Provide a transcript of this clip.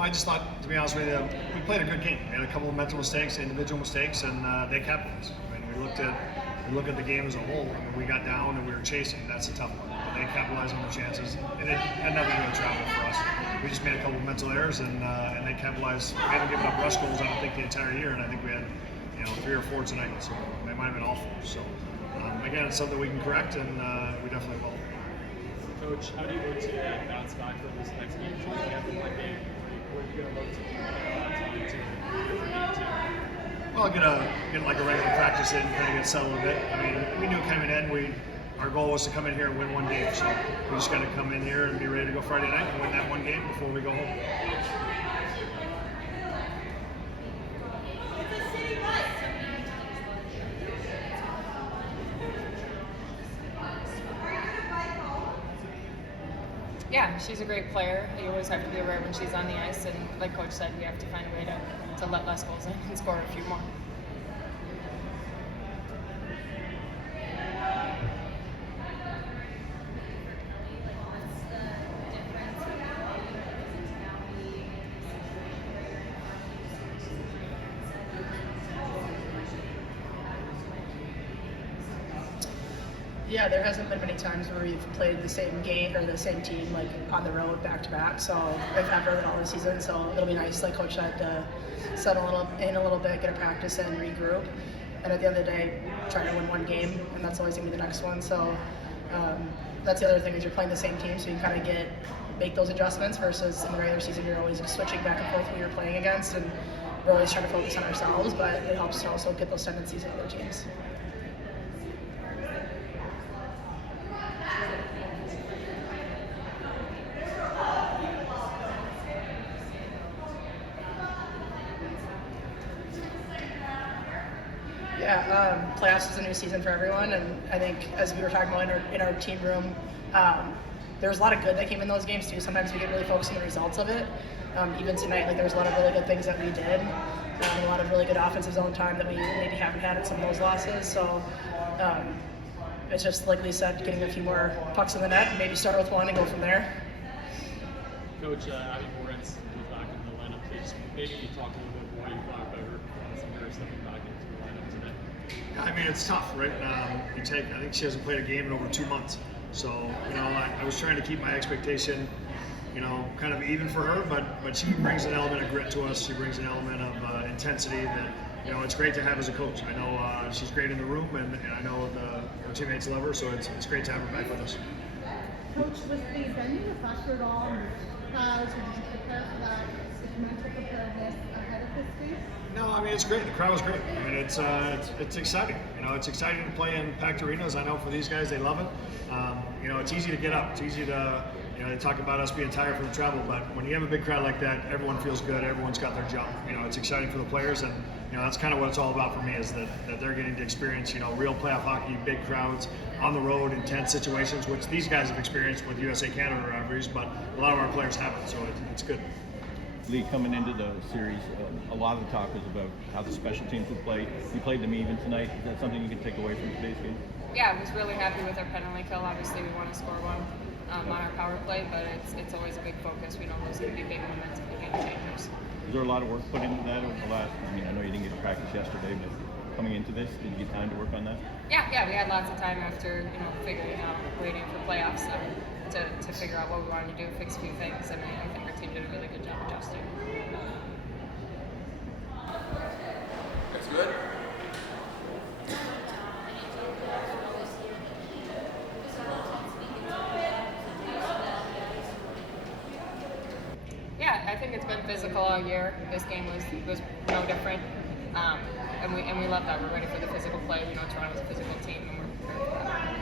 I just thought, to be honest with you, we played a good game. We had a couple of mental mistakes, individual mistakes, and they capitalized. I mean, we look at the game as a whole. I mean, we got down and we were chasing. That's a tough one. But they capitalized on the chances, and it had nothing to do with travel for us. We just made a couple of mental errors, and they capitalized. We haven't given up rush goals, I don't think, the entire year, and I think we had 3 or 4 tonight. So they might have been all 4. So again, it's something we can correct, and we definitely will. Coach, how do you look to bounce back for this next game? Should we have one game? What are you going to look to Well, get like a regular practice in, kind of get settled a bit. I mean, we knew coming in, our goal was to come in here and win one game. So we just got to come in here and be ready to go Friday night and win that one game before we go home. Yeah, she's a great player. You always have to be aware when she's on the ice, and like Coach said, we have to find a way to let less goals in and score a few more. Yeah, there hasn't been many times where we've played the same game or the same team like on the road back to back. So if ever in all the season, so it'll be nice, like Coach said, to settle in a little bit, get a practice in, regroup, and at the end of the day, try to win one game, and that's always gonna be the next one. So that's the other thing is you're playing the same team, so you can kind of make those adjustments. Versus in the regular season, you're always switching back and forth who you're playing against, and we're always trying to focus on ourselves. But it helps to also get those tendencies in other teams. Yeah, playoffs is a new season for everyone, and I think as we were talking about in our team room, there's a lot of good that came in those games too. Sometimes we get really focused on the results of it. Even tonight, like there was a lot of really good things that we did, a lot of really good offensive zone time that we maybe haven't had in some of those losses. So it's just like Lee said, getting a few more pucks in the net, and maybe start with one and go from there. Coach, Abby Moritz was back in the lineup. Maybe you talk a little bit more about her stepping back into the lineup today. I mean, it's tough, right? I think she hasn't played a game in over 2 months. So, I was trying to keep my expectation, kind of even for her, but she brings an element of grit to us. She brings an element of intensity that, it's great to have as a coach. I know she's great in the room, and I know her teammates love her, so it's great to have her back with us. Coach, was the venue a factor at all in crowds, or did you prepare for that? Did you mental preparedness ahead of this game? No, I mean, it's great. The crowd was great. I mean, it's exciting. It's exciting to play in packed arenas. I know for these guys, they love it. It's easy to get up. It's easy to, they talk about us being tired from the travel, but when you have a big crowd like that, everyone feels good. Everyone's got their jump. It's exciting for the players, and that's kind of what it's all about for me is that they're getting to experience, real playoff hockey, big crowds on the road, intense situations, which these guys have experienced with USA Canada rivalries, but a lot of our players haven't, so it's good. Lee, coming into the series, a lot of the talk was about how the special teams would play. You played them even tonight. Is that something you can take away from today's game? Yeah, I was really happy with our penalty kill. Obviously, we want to score one on our power play, but it's always a big focus. We know those are going to be big momentum game changers. Was there a lot of work put into that over the last? I mean, I know you didn't get to practice yesterday, but coming into this, did you get time to work on that? Yeah, we had lots of time after figuring out waiting for playoffs to figure out what we wanted to do, fix a few things, and I think our team did a really good job adjusting. That's good. Yeah, I think it's been physical all year. This game was no different, and we love that. We're ready for the physical play. We know Toronto's a physical team, and we're prepared for that.